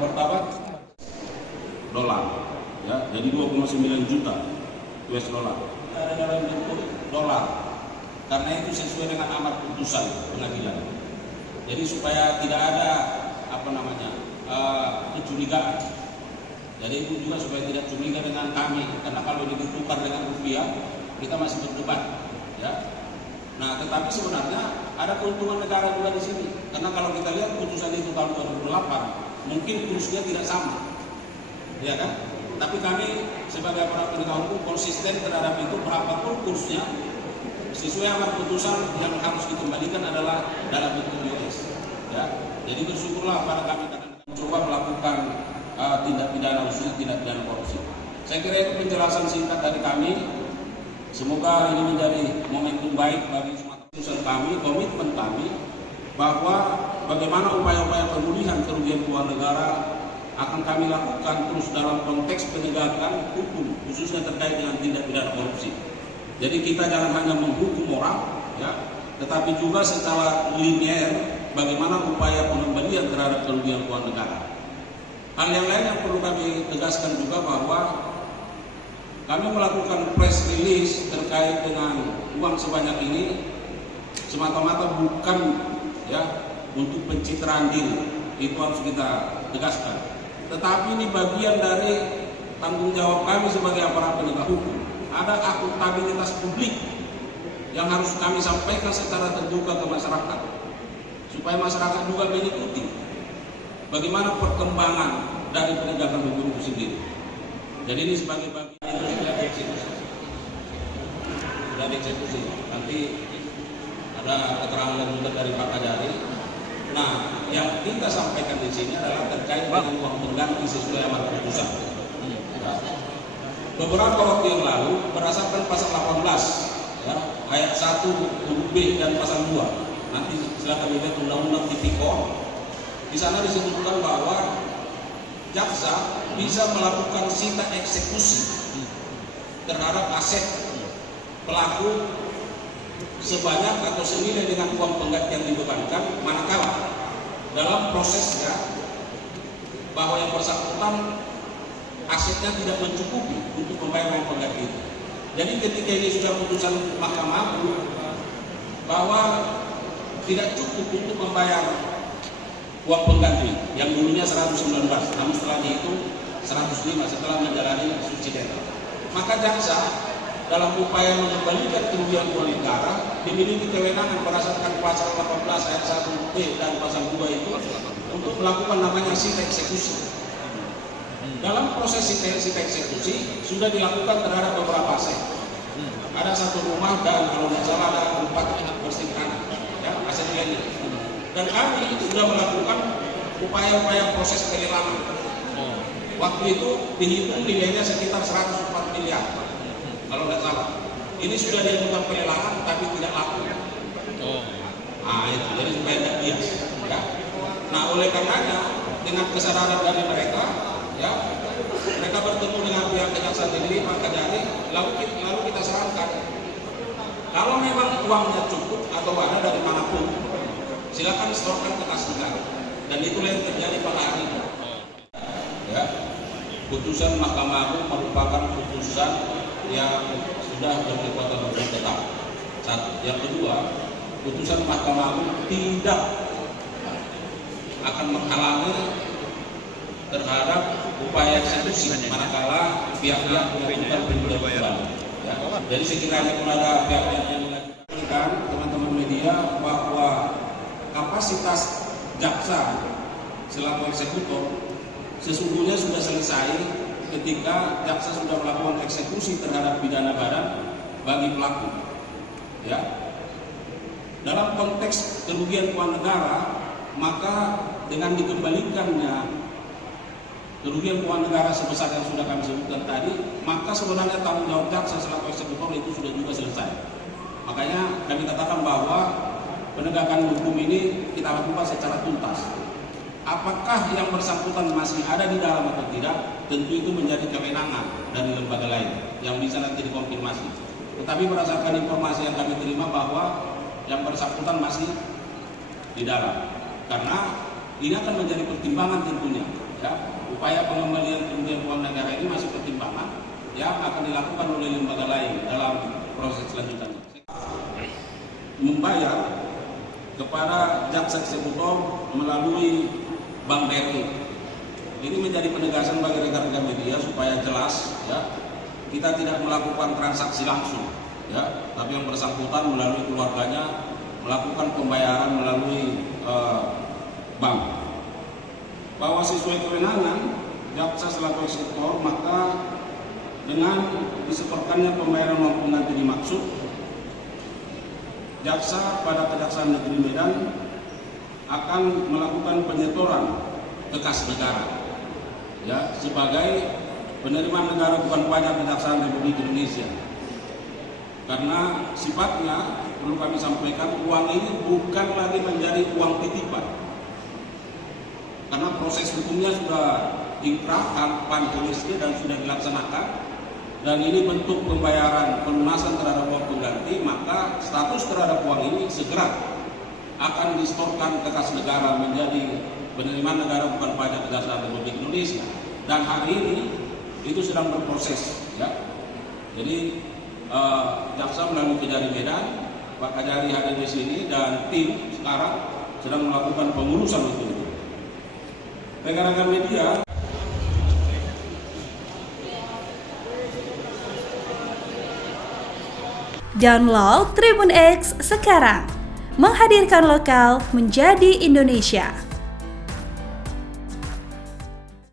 martabat dolar, ya, jadi 2,9 juta US dollar. Ada dalam bentuk dolar, karena itu sesuai dengan amar putusan pengadilan. Jadi supaya tidak ada kecurigaan. Jadi itu juga supaya tidak curiga dengan kami, karena kalau ditukar dengan rupiah kita masih berdebat, ya. Nah, tetapi sebenarnya ada keuntungan negara juga di sini, karena kalau kita lihat putusan itu tahun 2008, mungkin kursnya tidak sama, ya kan? Tapi kami sebagai para penegak hukum konsisten terhadap itu, berapapun kursnya sesuai amar putusan yang harus dikembalikan adalah dalam bentuk US, ya. Jadi bersyukurlah para kami akan mencoba melakukan tindak pidana khusus, tindak pidana korupsi. Saya kira itu penjelasan singkat dari kami. Semoga ini menjadi momentum baik bagi semua usaha kami, komitmen kami bahwa bagaimana upaya-upaya pemulihan kerugian keuangan negara akan kami lakukan terus dalam konteks penegakan hukum, khususnya terkait dengan tindak pidana korupsi. Jadi kita jangan hanya menghukum orang, ya, tetapi juga secara linier bagaimana upaya pengembalian terhadap kerugian keuangan negara. Hal yang lain yang perlu kami tegaskan juga bahwa kami melakukan press release terkait dengan uang sebanyak ini semata-mata bukan, ya, untuk pencitraan diri, itu harus kita tegaskan. Tetapi ini bagian dari tanggung jawab kami sebagai aparat penegak hukum. Ada akuntabilitas publik yang harus kami sampaikan secara terbuka ke masyarakat, supaya masyarakat juga mengikuti bagaimana perkembangan dari penegakan hukum itu sendiri. Jadi ini sebagai bagian itu sudah dieksekusi. Nanti ada keterangan juga dari Pak Kajari. Nah, yang kita sampaikan di sini adalah terkait dengan uang pengganti sesuai amar putusan. Beberapa waktu yang lalu berdasarkan pasal 18, ya, ayat 1 huruf B dan pasal 2. Nanti silakan dilihat Undang-Undang Tipikor. Di sana disebutkan bahwa jaksa bisa melakukan sita eksekusi terhadap aset pelaku sebanyak atau senilai dengan uang pengganti yang dibebankan manakala dalam prosesnya bahwa yang bersangkutan asetnya tidak mencukupi untuk membayar uang pengganti itu. Jadi ketika ini sudah putusan Mahkamah Agung bahwa tidak cukup untuk membayar uang pengganti yang dulunya 119, namun setelah dihitung 105 setelah menjalani subsidi. Maka jaksa dalam upaya mengembalikan kerugian keuangan negara dimiliki kewenangan berdasarkan pasal 18 ayat 1 B dan pasal 2 itu untuk melakukan namanya sita eksekusi. Dalam proses sita eksekusi sudah dilakukan terhadap beberapa aset. Ada satu rumah dan kalau tidak salah ada 4 persimpangan, ya, aset lainnya. Dan kami sudah melakukan upaya-upaya proses pelelangan. Waktu itu dihitung nilainya sekitar 104 miliar, kalau tidak salah. Ini sudah dilakukan pelelangan tapi tidak laku. Nah itu, jadi supaya tidak bias, ya. Nah oleh karenanya dengan kesadaran dari mereka, ya, mereka bertemu dengan pihak kejaksaan tinggi Pak Kajari, lalu kita sarankan kalau memang uangnya cukup atau ada dari manapun, silakan setorkan ke kas negara. Dan itulah yang terjadi pada hari ini. Ya, putusan Mahkamah Agung merupakan putusan yang sudah berkekuatan hukum tetap. Satu. Yang kedua, putusan Mahkamah Agung tidak akan menghalangi terhadap upaya eksekusi manakala pihak-pihak melakukan penjelasan. Ya. Jadi sekiranya pun ada pihak-pihak yang melakukan, teman-teman media, bahwa kapasitas jaksa selaku eksekutor sesungguhnya sudah selesai ketika jaksa sudah melakukan eksekusi terhadap pidana badan bagi pelaku. Ya. Dalam konteks kerugian keuangan negara, maka dengan dikembalikannya kerugian keuangan negara sebesar yang sudah kami sebutkan tadi, maka sebenarnya tanggung jawab jaksa selaku eksekutor itu sudah juga selesai. Makanya kami katakan bahwa penegakan hukum ini kita lakukan secara tuntas. Apakah yang bersangkutan masih ada di dalam atau tidak, tentu itu menjadi kewenangan dari lembaga lain yang bisa nanti dikonfirmasi. Tetapi berdasarkan informasi yang kami terima bahwa yang bersangkutan masih di dalam, karena ini akan menjadi pertimbangan tentunya ya, upaya pengembalian kerugian uang negara ini masih pertimbangan yang akan dilakukan oleh lembaga lain dalam proses selanjutnya. Membayar kepada jaksa eksekutor melalui Bank BRI. Ini menjadi penegasan bagi rekan-rekan media supaya jelas, ya, kita tidak melakukan transaksi langsung, ya, tapi yang bersangkutan melalui keluarganya melakukan pembayaran melalui bank. Bahwa sesuai kewenangan jaksa selaku eksekutor, maka dengan disetorkannya pembayaran uang pengganti dimaksud, jaksa pada Kejaksaan Negeri Medan akan melakukan penyetoran ke kas negara, ya, sebagai penerimaan negara bukan pajak Kejaksaan Republik Indonesia. Karena sifatnya perlu kami sampaikan, uang ini bukan lagi menjadi uang titipan, karena proses hukumnya sudah inkrah, pantulisnya dan sudah dilaksanakan. Dan ini bentuk pembayaran pelunasan terhadap uang pengganti, maka status terhadap uang ini segera akan disetorkan ke kas negara menjadi penerimaan negara bukan pajak Kejaksaan Republik Indonesia. Dan hari ini itu sedang berproses, ya. Jadi jaksa melalui Kejari Medan, Pak Kajari hadir di sini dan tim sekarang sedang melakukan pengurusan itu. Rekan-rekan media, download Tribun X sekarang, menghadirkan lokal menjadi Indonesia.